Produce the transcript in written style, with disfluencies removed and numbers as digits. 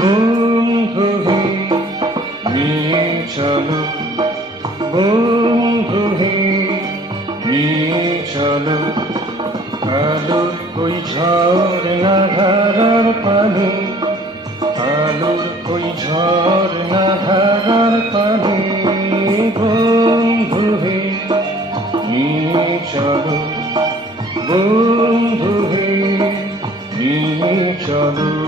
বন্ধু হে নিয়ে চলো, বন্ধু হে নিয়ে চলো, আলোর ওই ঝর্ণা ধারার পানে, আলোর ওই ঝর্ণা ধারার পানে। বন্ধু হে নিয়ে চলো, বন্ধু হে নিয়ে চলো।